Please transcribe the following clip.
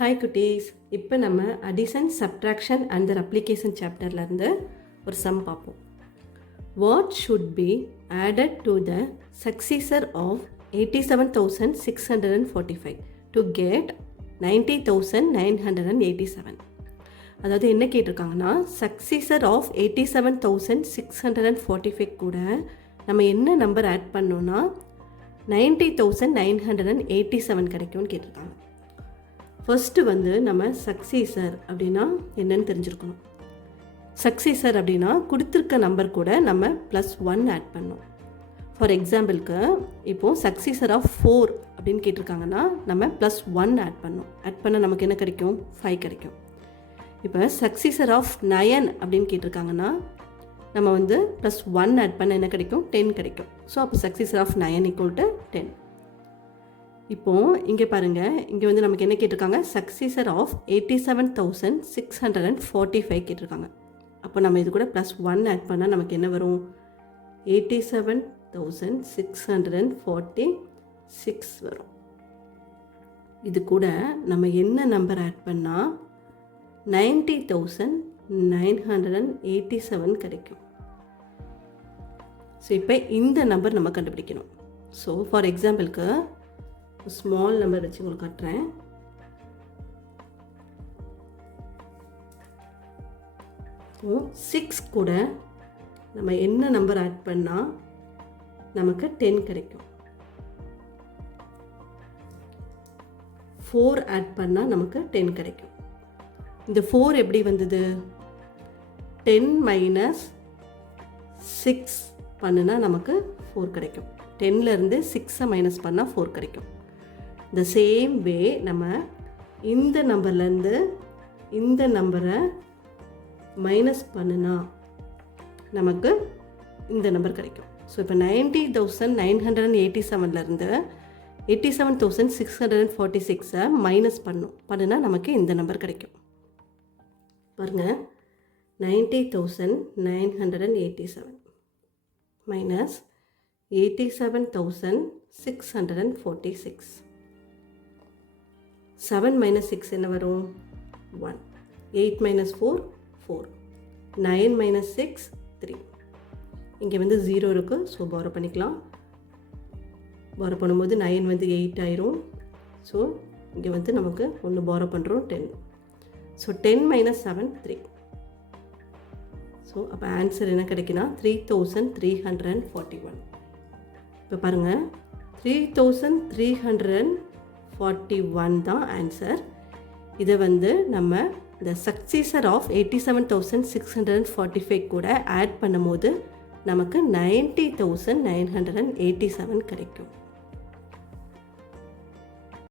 Hi குட்டீஸ். இப்போ நம்ம addition, subtraction and their application சாப்டர்லேருந்து ஒரு சம் பார்ப்போம். What should be added to the successor of 87,645 to get 90,987? அதாவது என்ன கேட்டிருக்காங்கன்னா, சக்சீசர் ஆஃப் 87,645 கூட நம்ம என்ன நம்பர் ஆட் பண்ணோன்னா 90,987 கிடைக்கும்னு கேட்டிருக்காங்க. ஃபர்ஸ்ட்டு நம்ம சக்சீசர் அப்படின்னா என்னன்னு தெரிஞ்சுருக்கணும். சக்சீசர் அப்படின்னா கொடுத்துருக்க நம்பர் கூட நம்ம +1 ஆட் பண்ணோம். ஃபார் எக்ஸாம்பிளுக்கு இப்போது சக்சீசர் ஆஃப் 4 அப்படின்னு கேட்டிருக்காங்கன்னா நம்ம +1 ஆட் பண்ணோம். ஆட் பண்ணால் நமக்கு என்ன கிடைக்கும்? 5 கிடைக்கும். இப்போ சக்சீசர் ஆஃப் 9 அப்படின்னு கேட்டிருக்காங்கன்னா நம்ம +1 ஆட் பண்ண என்ன கிடைக்கும்? 10 கிடைக்கும். ஸோ அப்போ சக்சீசர் ஆஃப் 9 = 10. இப்போது இங்கே பாருங்கள், இங்கே நமக்கு என்ன கேட்டிருக்காங்க? சக்சீசர் ஆஃப் 87,645 கேட்டிருக்காங்க. அப்போ நம்ம இது கூட +1 ஆட் பண்ணால் நமக்கு என்ன வரும்? 87,646 வரும். இது கூட நம்ம என்ன நம்பர் ஆட் பண்ணால் 90,987 கிடைக்கும். ஸோ இப்போ இந்த நம்பர் நம்ம கண்டுபிடிக்கணும். ஸோ ஃபார் எக்ஸாம்பிளுக்கு ஸ்மால் நம்பர் வச்சு உங்களுக்கு காட்டுறேன். ஸோ 6 கூட நம்ம என்ன நம்பர் ஆட் பண்ணால் நமக்கு 10 கிடைக்கும்? 4 ஆட் பண்ணால் நமக்கு 10 கிடைக்கும். இந்த 4 எப்படி வந்தது? 10 - 6 பண்ணுனா நமக்கு 4 கிடைக்கும். 10லேருந்து 6 மைனஸ் பண்ணால் 4 கிடைக்கும். இந்த சேம் வே நம்ம இந்த நம்பர்லேருந்து இந்த நம்பரை மைனஸ் பண்ணுனா நமக்கு இந்த நம்பர் கிடைக்கும். ஸோ இப்போ 90,987லேருந்து 87,646 மைனஸ் பண்ணுனா நமக்கு இந்த நம்பர் கிடைக்கும். பாருங்கள், 90,987 மைனஸ் 87,646. 7 - 6 என்ன வரும்? 1. 8 - 4 4. 9 - 6 3. இங்கே 0 இருக்குது. ஸோ பாரோ பண்ணிக்கலாம். பாரோ பண்ணும்போது 9 8 ஆயிரும். ஸோ இங்கே நமக்கு ஒன்று பாரோ பண்ணுறோம் 10. ஸோ 10 - 7 3. ஸோ அப்போ ஆன்சர் என்ன கிடைக்குன்னா 3,341. இப்போ பாருங்கள், 3,341 தான் ஆன்சர். இதை நம்ம இந்த சக்சீசர் ஆஃப் 87,645 கூட ஆட் பண்ணும்போது நமக்கு 90,987 கிடைக்கும்.